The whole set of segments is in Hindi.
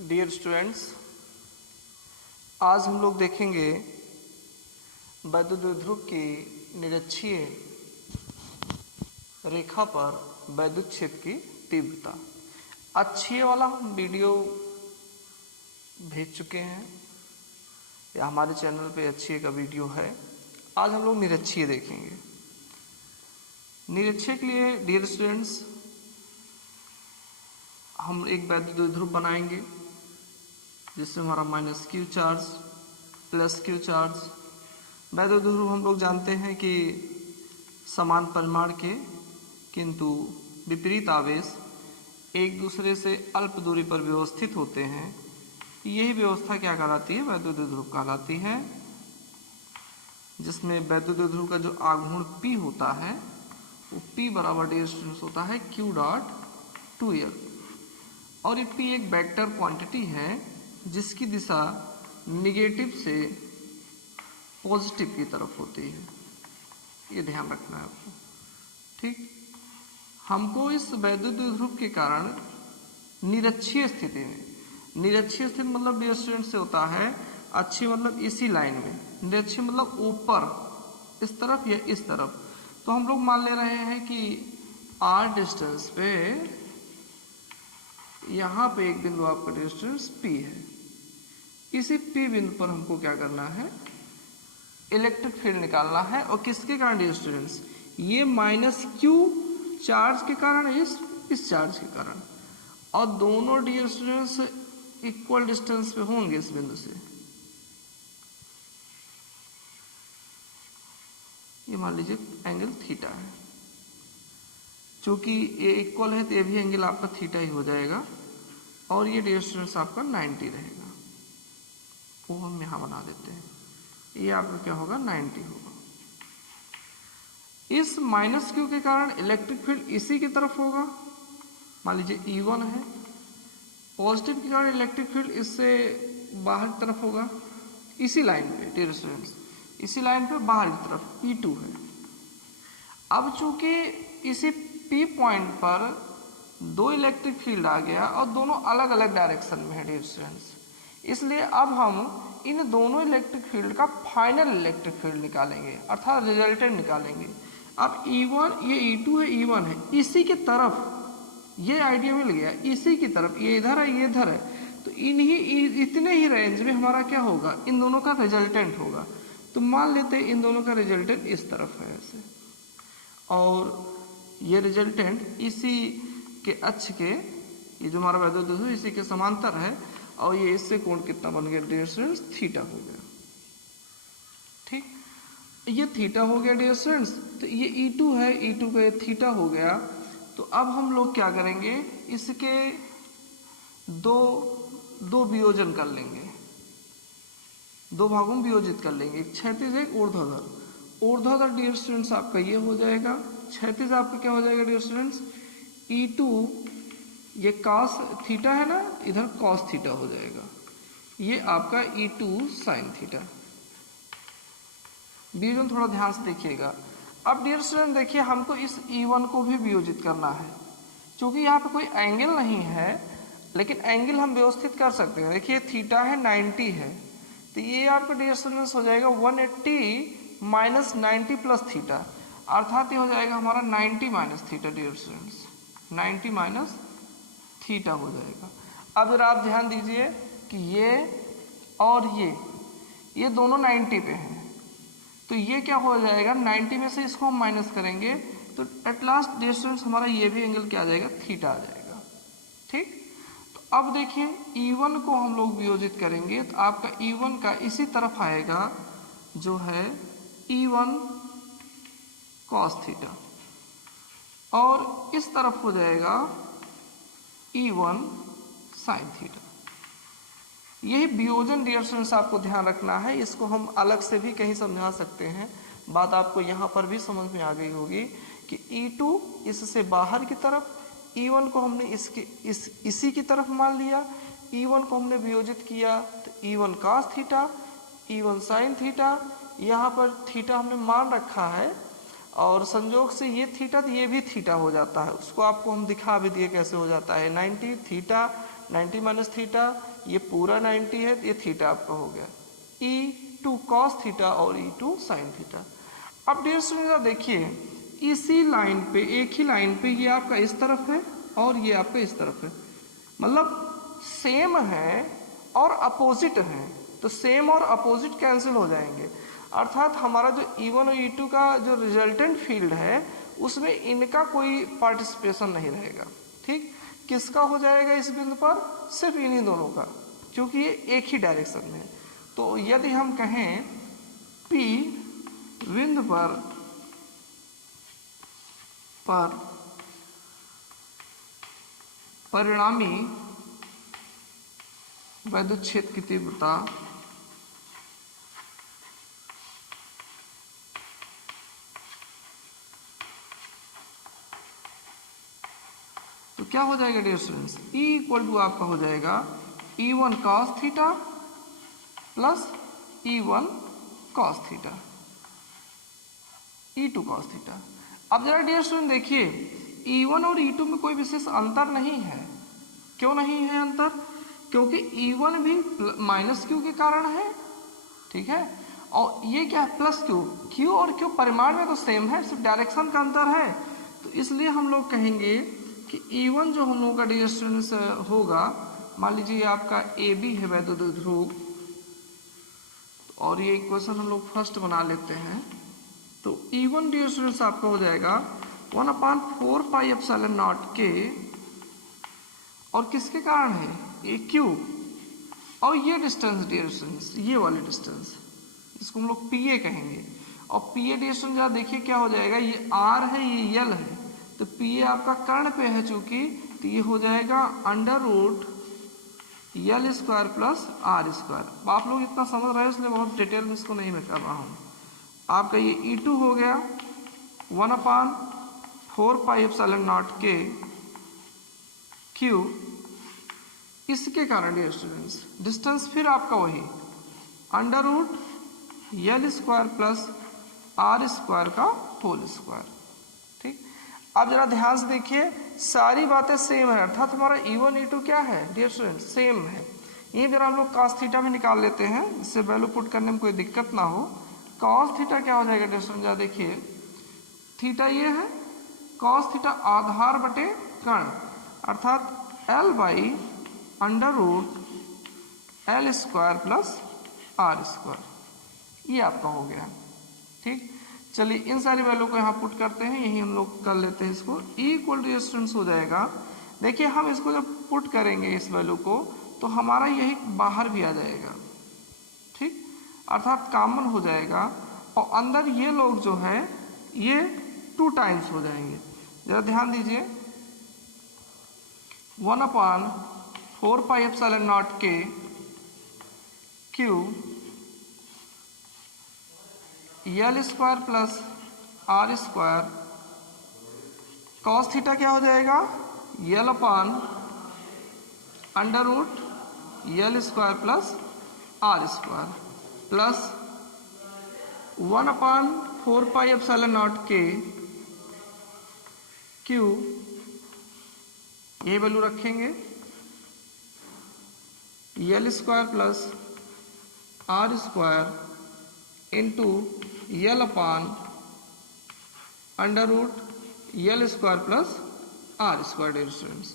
डियर स्टूडेंट्स, आज हम लोग देखेंगे वैद्युत द्विध्रुव की निरक्षीय रेखा पर वैद्युत क्षेत्र की तीव्रता। अक्षीय वाला हम वीडियो भेज चुके हैं या हमारे चैनल पे अक्षीय का वीडियो है। आज हम लोग निरक्षीय देखेंगे। निरक्षीय के लिए डियर स्टूडेंट्स हम एक वैद्युत द्विध्रुव बनाएंगे जिसमें हमारा minus Q charge plus Q charge. वैद्युत द्विध्रुव हम लोग जानते हैं कि समान परिमाण के किंतु विपरीत आवेश एक दूसरे से अल्प दूरी पर व्यवस्थित होते हैं। यही व्यवस्था क्या कहलाती है? वैद्युत द्विध्रुव कहलाती है, जिसमें वैद्युत द्विध्रुव का जो आघूर्ण P होता है वो P बराबर डियर स्टूडेंट्स होता है Q डॉट 2L, और ये P एक वेक्टर क्वांटिटी है जिसकी दिशा निगेटिव से पॉजिटिव की तरफ होती है। ये ध्यान रखना है आपको, ठीक। हमको इस वैद्युत द्विध्रुव के कारण निरक्षीय स्थिति में, निरक्षीय स्थिति मतलब डियर स्टूडेंट से होता है अक्षीय मतलब इसी लाइन में, निरक्षीय मतलब ऊपर इस तरफ या इस तरफ। तो हम लोग मान ले रहे हैं कि r डिस्टेंस पे यहाँ पे एक बिंदु आपका डिस्टेंस P है। इसी P बिंदु पर हमको क्या करना है? इलेक्ट्रिक फील्ड निकालना है। और किसके कारण डियर स्टूडेंट्स? ये माइनस Q चार्ज के कारण, इस चार्ज के कारण, और दोनों डियर स्टूडेंट्स इक्वल डिस्टेंस पे होंगे इस बिंदु से। ये मान लीजिए एंगल थीटा है। चूंकि ये इक्वल है तो ये भी एंगल आपका थीटा ही हो जाएगा, और ये डियर स्टूडेंट्स आपका 90 रहेगा। वो हम यहाँ बना देते हैं, ये आपका क्या होगा? 90 होगा। इस माइनस क्यू के कारण इलेक्ट्रिक फील्ड इसी की तरफ होगा। मान लीजिए E1 है, पॉजिटिव के कारण इलेक्ट्रिक फील्ड इससे बाहर की तरफ होगा, इसी लाइन पे डियर स्टूडेंट्स, इसी लाइन पे बाहर की तरफ E2 है। अब चूंकि इसी P पॉइंट पर दो इलेक्ट्रिक फील्ड आ गया और दोनों अलग अलग डायरेक्शन में है डियर स्टूडेंट्स, इसलिए अब हम इन दोनों इलेक्ट्रिक फील्ड का फाइनल इलेक्ट्रिक फील्ड निकालेंगे, अर्थात रिजल्टेंट निकालेंगे। अब E1, ये E2 है, E1 है, इसी की तरफ, ये आइडिया मिल गया, इसी की तरफ, ये इधर है, ये इधर है, तो इतने ही रेंज में हमारा क्या होगा? इन दोनों का रिजल्टेंट होगा। तो मान लेते हैं इन दोनों का रिजल्टेंट इस तरफ है ऐसे, और ये रिजल्टेंट इसी के अक्ष के, ये जो हमारा वैद्युत द्विध्रुव इसी के समांतर है, और ये इससे कोण कितना बन गया डियर स्टूडेंट्स? थीटा हो गया, ठीक। ये थीटा हो गया डियर स्टूडेंट्स। तो ये E2 है, E2 का ये थीटा हो गया। तो अब हम लोग क्या करेंगे? इसके दो वियोजन कर लेंगे, दो भागों में वियोजित कर लेंगे, एक क्षैतिज एक ऊर्ध्वाधर। ऊर्ध्वाधर डियर स्टूडेंट्स आपका ये हो जाएगा, क्षैतिज आपका क्या हो जाएगा डियर स्टूडेंट्स? E2, ये cos थीटा है ना, इधर cos थीटा हो जाएगा, ये आपका E2 sin थीटा। वियोजन थोड़ा ध्यान से देखिएगा। अब डियर स्टूडेंट देखिए, हमको इस E1 को भी वियोजित करना है। क्योंकि यहाँ पे कोई एंगल नहीं है, लेकिन एंगल हम व्यवस्थित कर सकते हैं। देखिए थीटा है, 90 है, तो ये आपका डियर स्टूडेंट्स हो जाएगा 180 माइनस 90 प्लस थीटा, अर्थात ये हो जाएगा हमारा 90 minus theta dear students, 90 minus theta हो जाएगा। अब जरा आप ध्यान दीजिए कि ये और ये दोनों 90 पे हैं, तो ये क्या हो जाएगा? 90 में से इसको हम माइनस करेंगे तो एट लास्ट डियर स्टूडेंट्स हमारा ये भी एंगल क्या आ जाएगा? थीटा आ जाएगा, ठीक। तो अब देखिए E1 को हम लोग वियोजित करेंगे तो आपका E1 का इसी तरफ आएगा जो है E1 cos थीटा, और इस तरफ हो जाएगा E1 sin थीटा। यही वियोजन डियर स्टूडेंट्स आपको ध्यान रखना है। इसको हम अलग से भी कहीं समझा सकते हैं। बात आपको यहाँ पर भी समझ में आ गई होगी कि E2 इससे बाहर की तरफ, E1 को हमने इसी की तरफ मान लिया, E1 को हमने वियोजित किया तो E1 cos theta, E1 sin theta. यहाँ पर थीटा हमने मान रखा है, और संयोग से ये थीटा तो ये भी थीटा हो जाता है। उसको आपको हम दिखा भी दिए कैसे हो जाता है। 90 थीटा 90 माइनस थीटा, ये पूरा 90 है, ये थीटा आपका हो गया E2 cos थीटा और E2 sin थीटा। अब डियर स्टूडेंट देखिए, इसी लाइन पे, एक ही लाइन पे ये आपका इस तरफ है और ये आपका इस तरफ है, मतलब सेम है और अपोजिट है, तो सेम और अपोजिट कैंसिल हो जाएंगे, अर्थात हमारा जो E1 और E2 का जो रिजल्टेंट फील्ड है उसमें इनका कोई पार्टिसिपेशन नहीं रहेगा। ठीक, किसका हो जाएगा इस बिंदु पर? सिर्फ इन्हीं दोनों का, क्योंकि ये एक ही डायरेक्शन में है। तो यदि हम कहें P बिंदु पर परिणामी वैद्युत क्षेत्र की तीव्रता तो क्या हो जाएगा dear students? E equal to आपका हो जाएगा E1 cos theta plus E1 cos theta, E2 cos theta. अब जरा डियर स्टूडेंट देखिए, E1 और E2 में कोई विशेष अंतर नहीं है। क्यों नहीं है अंतर? क्योंकि E1 भी माइनस क्यू के कारण है, ठीक है, और ये क्या है? Plus Q. क्यू और क्यू परिमाण में तो सेम है, सिर्फ डायरेक्शन का अंतर है। तो इसलिए हम लोग कहेंगे कि E1 जो हम लोगों का डियर स्टूडेंट्स होगा, मान लीजिए आपका AB है वैद्युत ध्रुव, और ये इक्वेशन हम लोग फर्स्ट बना लेते हैं। तो E1 डियर स्टूडेंट्स आपका हो जाएगा 1/4 पाई एप्सिलॉन नॉट के, और किसके कारण है? ये Q, और ये डिस्टेंस डियर स्टूडेंट्स, ये वाली डिस्टेंस, इसको हम लोग PA कहेंगे। और PA डियर स्टूडेंट्स जरा देखिए क्या हो जाएगा, ये R है, ये L है, तो PA आपका कर्ण पे है चूंकि, तो ये हो जाएगा √L² प्लस R²। आप लोग इतना समझ रहे हो इसलिए बहुत डिटेल में इसको नहीं मैं कर रहा हूँ। आपका ये E2 हो गया 1/4 पाई एप्सिलॉन नॉट के Q, इसके कारण डियर स्टूडेंट्स डिस्टेंस फिर आपका वही √L² प्लस R² का होल स्क्वायर। ठीक, अब जरा ध्यान से देखिए, सारी बातें सेम है, अर्थात हमारा E1 E2 क्या है डियर स्टूडेंट? सेम है। ये जरा हम लोग cos थीटा में निकाल लेते हैं, इससे वैल्यू पुट करने में कोई दिक्कत ना हो। cos थीटा क्या हो जाएगा डियर स्टूडेंट? जरा देखिए, थीटा ये है, cos थीटा आधार बटे कर्ण, अर्थात L/√L² प्लस R², ये आपका हो गया। ठीक, चलिए इन सारी वैल्यू को यहाँ पुट करते हैं, यही हम लोग कर लेते हैं इसको। E इक्वल डियर स्टूडेंट्स हो जाएगा, देखिए हम इसको जब पुट करेंगे इस वैल्यू को, तो हमारा यही बाहर भी आ जाएगा, ठीक, अर्थात कॉमन हो जाएगा, और अंदर ये लोग जो है ये 2 टाइम्स हो जाएंगे। जरा ध्यान दीजिए, 1/4 पाई एप्सिलॉन नॉट के Q L² plus R², cos theta क्या हो जाएगा? L/√L² plus R² plus 1/4 pi epsilon naught के Q, ये वैल्यू रखेंगे, L² plus R² into L/√L² plus R² dear students.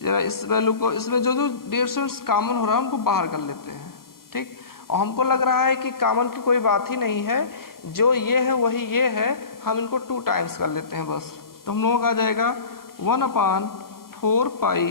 जरा इस वैल्यू को, इसमें जो जो डियर स्टूडेंट्स कॉमन हो रहा है उनको बाहर कर लेते हैं। ठीक, और हमको लग रहा है कि कॉमन की कोई बात ही नहीं है, जो ये है वही ये है, हम इनको 2 टाइम्स कर लेते हैं बस। तो हम लोगों का आ जाएगा 1/4 पाई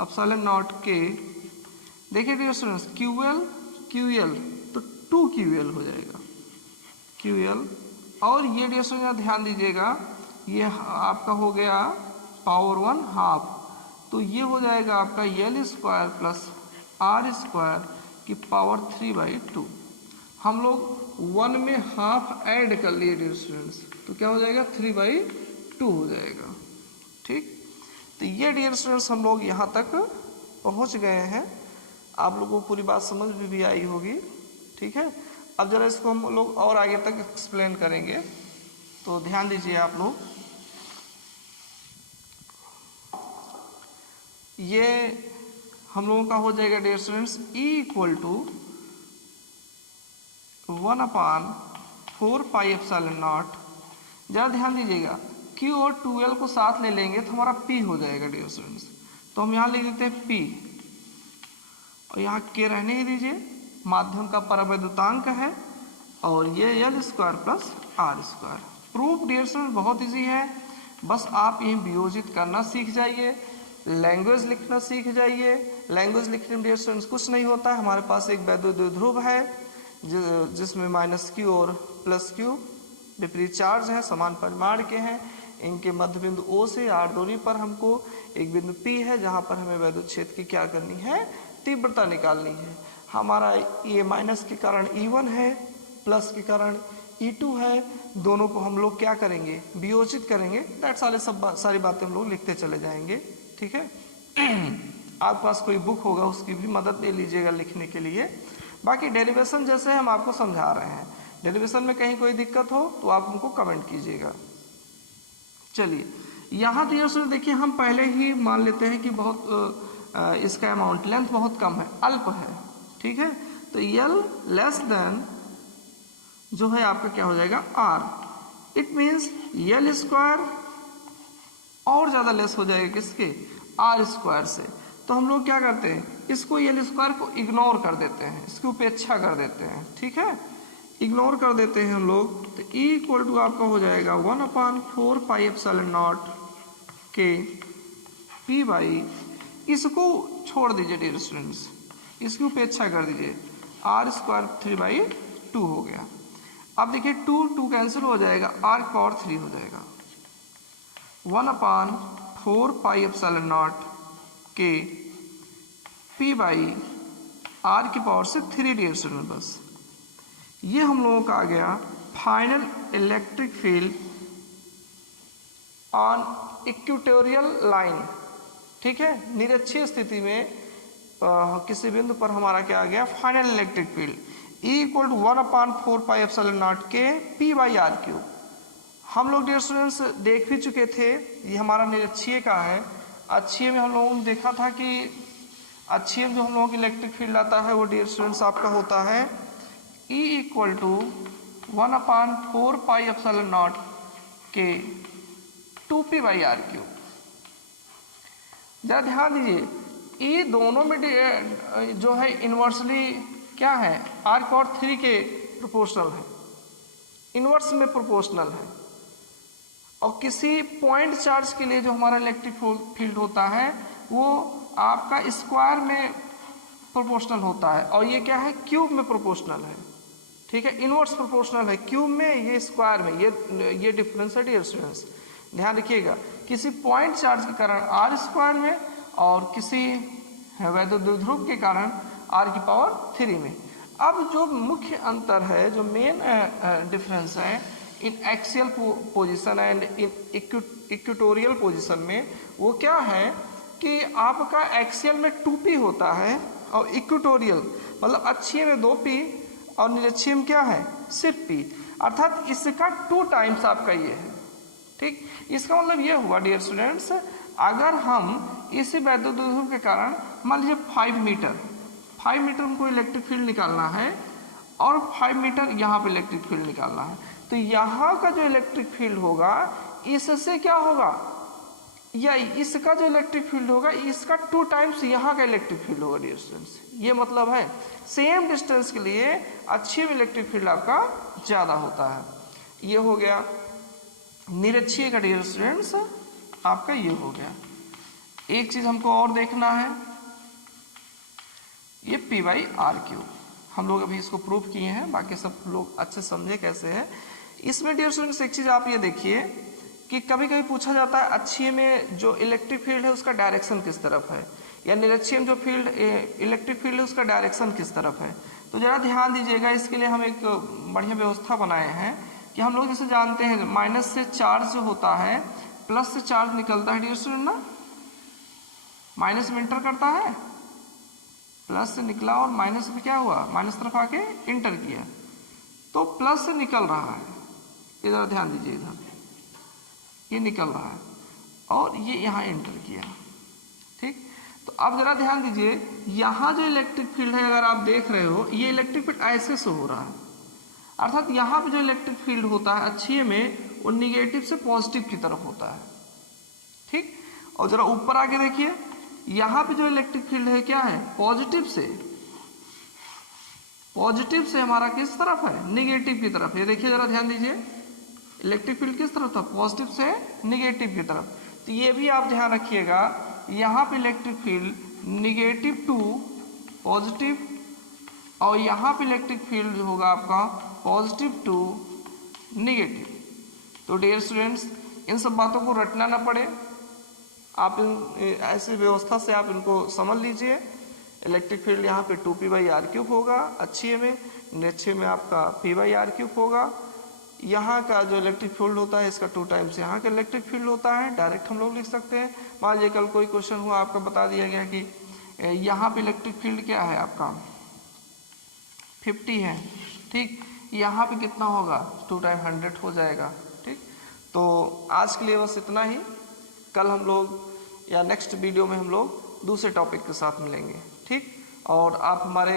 एप्सिलॉन नॉट के, देखिए डियर स्टूडेंट्स QL तो 2QL हो जाएगा, QL, और ये डियर स्टूडेंट्स ध्यान दीजिएगा, ये आपका हो गया पावर 1 हाफ, तो ये हो जाएगा आपका L² प्लस R² की पावर 3/2। हम लोग 1 में हाफ ऐड कर लिए डियर स्टूडेंट्स, तो क्या हो जाएगा? 3/2 हो जाएगा। ठीक, तो ये डियर स्टूडेंट्स हम लोग यहाँ तक पहुँच गए हैं, आप लोगों को पूरी बात समझ भी आई होगी। ठीक है, अब जरा इसको हम लोग और आगे तक एक्सप्लेन करेंगे, तो ध्यान दीजिए आप लोग। ये हम लोगों का हो जाएगा dear students E equal to 1/4πε0। जरा ध्यान दीजिएगा Q और 2L को साथ ले लेंगे तो हमारा P हो जाएगा डियर स्टूडेंट्स। तो हम यहाँ लिख देते हैं P और यहाँ K रहने ही दीजिए, माध्यम का परवैद्युतांक है और ये L square plus R square. Proof dear students बहुत इजी है, बस आप ये वियोजित करना सीख जाइए, लैंग्वेज लिखना सीख जाइए। लैंग्वेज लिखने में डियर स्टूडेंट्स कुछ नहीं होता है, हमारे पास एक वैद्युत द्विध्रुव है जिसमें -Q और +Q विपरीत चार्ज है, समान परिमाण के हैं। इनके मध्य बिंदु O से R दूरी पर हमको एक बिंदु P है जहां पर हमें वैद्युत क्षेत्र की क्या करनी है, तीव्रता निकालनी है। हमारा ये माइनस के कारण E1 है, प्लस के कारण E2 है, दोनों को हम लोग क्या करेंगे, वियोजित करेंगे। दैट्स ऑल, सारी बातें हम लोग लिखते चले जाएंगे, ठीक है। आपके पास कोई बुक होगा उसकी भी मदद ले लीजिएगा लिखने के लिए। बाकी डेरिवेशन जैसे हम आपको समझा रहे हैं, डेरिवेशन में कहीं कोई दिक्कत हो तो आप हमको कमेंट कीजिएगा। चलिए यहाँ डियर स्टूडेंट देखिए, हम पहले ही मान लेते हैं कि बहुत इसका अमाउंट लेंथ बहुत कम है, अल्प है, ठीक है। तो L लेस देन जो है आपका क्या हो जाएगा R। It means L square और ज़्यादा लेस हो जाएगा किसके, R स्क्वायर से। तो हम लोग क्या करते हैं, इसको L स्क्वायर को इग्नोर कर देते हैं, इसकी उपेक्षा कर देते हैं, ठीक है, इग्नोर कर देते हैं हम लोग। तो E इक्वल टू आपका हो जाएगा 1/4πε0 के P/, इसको छोड़ दीजिए डियर स्टूडेंट्स, इसकी उपेक्षा कर दीजिए, R स्क्वायर 3/2 हो गया। अब देखिए 2 कैंसिल हो जाएगा, R की पावर 3 हो जाएगा। 1/4πε0 के P/, R की पावर से 3 डियर स्टूडेंट। बस ये हम लोगों का आ गया final electric field on equatorial line, ठीक है। निरक्षीय स्थिति में किसी बिंदु पर हमारा क्या आ गया, final electric field E equal to 1/4πε0 के P/R3। हम लोग डियर स्टूडेंट्स देख भी चुके थे, ये हमारा निरक्षीय का है। अक्षीय में हम लोगों ने देखा था कि अक्षीय में जो हम लोगों की इलेक्ट्रिक फील्ड आता है वो डियर स्टूडेंट्स आपका होता है E इक्वल टू 1/4πε0 के 2P/R3। जरा ध्यान दीजिए, E दोनों में जो है इन्वर्सली क्या है, R की पावर 3 के प्रोपोर्शनल है, इन्वर्स में प्रोपोर्शनल है। और किसी पॉइंट चार्ज के लिए जो हमारा इलेक्ट्रिक फील्ड होता है वो आपका स्क्वायर में प्रोपोर्शनल होता है, और ये क्या है, क्यूब में प्रोपोर्शनल है, ठीक है। इनवर्स प्रोपोर्शनल है क्यूब में, ये स्क्वायर में, ये डिफरेंस है डियर स्टूडेंट्स। ध्यान रखिएगा, किसी पॉइंट चार्ज के कारण R स्क्वायर में और किसी वैद्युत द्विध्रुव के कारण R की पावर 3 में। अब जो मुख्य अंतर है, जो मेन डिफरेंस है in axial position and in equatorial position में, वो क्या है कि आपका एक्सियल में 2P होता है और इक्वेटोरियल मतलब अक्षीय में 2P और निरक्षीय में क्या है, सिर्फ P, अर्थात इसका 2 टाइम्स आपका ये है, ठीक। इसका मतलब ये हुआ डियर स्टूडेंट्स, अगर हम इसी वैद्युत द्विध्रुव के कारण मान लीजिए 5 मीटर हमको इलेक्ट्रिक फील्ड निकालना है और 5 मीटर यहाँ पे इलेक्ट्रिक फील्ड निकालना है, तो यहाँ का जो इलेक्ट्रिक फील्ड होगा इससे क्या होगा, या इसका जो इलेक्ट्रिक फील्ड होगा इसका 2 टाइम्स यहाँ का इलेक्ट्रिक फील्ड होगा डियर स्टूडेंट्स। ये मतलब है सेम डिस्टेंस के लिए अक्षीय में इलेक्ट्रिक फील्ड आपका ज़्यादा होता है। ये हो गया निरक्षीय का डियर स्टूडेंट्स, आपका ये हो गया। एक चीज़ हमको और देखना है, ये P/R3 हम लोग अभी इसको प्रूव किए हैं, बाकी सब लोग अच्छे समझे कैसे है। इसमें डियर स्टूडेंट्स एक चीज़ आप ये देखिए कि कभी कभी पूछा जाता है अक्षीय में जो इलेक्ट्रिक फील्ड है उसका डायरेक्शन किस तरफ है, या निरक्षीय में जो फील्ड इलेक्ट्रिक फील्ड है उसका डायरेक्शन किस तरफ है। तो ज़रा ध्यान दीजिएगा, इसके लिए हम एक बढ़िया व्यवस्था बनाए हैं कि हम लोग जैसे जानते हैं माइनस से चार्ज जो होता है प्लस से चार्ज निकलता है डियर स्टूडेंट ना, माइनस में इंटर करता है, प्लस से निकला और माइनस में क्या हुआ, माइनस तरफ आके इंटर किया, तो प्लस से निकल रहा है, इधर ध्यान दीजिए, इधर ये निकल रहा है और ये यहाँ इंटर किया, ठीक। तो अब जरा ध्यान दीजिए, यहाँ जो इलेक्ट्रिक फील्ड है अगर आप देख रहे हो, ये इलेक्ट्रिक फील्ड ऐसे शो हो रहा है, अर्थात यहाँ पे जो इलेक्ट्रिक फील्ड होता है अच्छी में वो निगेटिव से पॉजिटिव की तरफ होता है, ठीक। और जरा ऊपर आके देखिए, यहाँ पे जो इलेक्ट्रिक फील्ड है क्या है, पॉजिटिव से हमारा किस तरफ है, निगेटिव की तरफ। ये देखिए जरा ध्यान दीजिए, इलेक्ट्रिक फील्ड किस तरफ था, पॉजिटिव से निगेटिव की तरफ। तो ये भी आप ध्यान रखिएगा, यहाँ पे electric field negative to positive, और यहाँ पे इलेक्ट्रिक फील्ड जो होगा आपका पॉजिटिव टू निगेटिव। तो डियर स्टूडेंट्स, इन सब बातों को रटना ना पड़े, आप इन ऐसी व्यवस्था से आप इनको समझ लीजिए। इलेक्ट्रिक फील्ड यहाँ पे 2p/r³ होगा अच्छी में, निरक्षय में आपका p/r³ होगा। यहाँ का जो इलेक्ट्रिक फील्ड होता है इसका 2 टाइम्स यहाँ का इलेक्ट्रिक फील्ड होता है, डायरेक्ट हम लोग लिख सकते हैं। मान लीजिए कल कोई क्वेश्चन हुआ, आपका बता दिया गया कि यहाँ पे इलेक्ट्रिक फील्ड क्या है आपका 50 है, ठीक, यहाँ पे कितना होगा 2 टाइम 100 हो जाएगा, ठीक। तो आज के लिए बस इतना ही, कल हम लोग या नेक्स्ट वीडियो में हम लोग दूसरे टॉपिक के साथ मिलेंगे, ठीक। और आप हमारे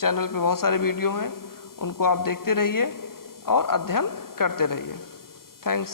चैनल पे बहुत सारे वीडियो हैं, उनको आप देखते रहिए और अध्ययन करते रहिए। थैंक्स।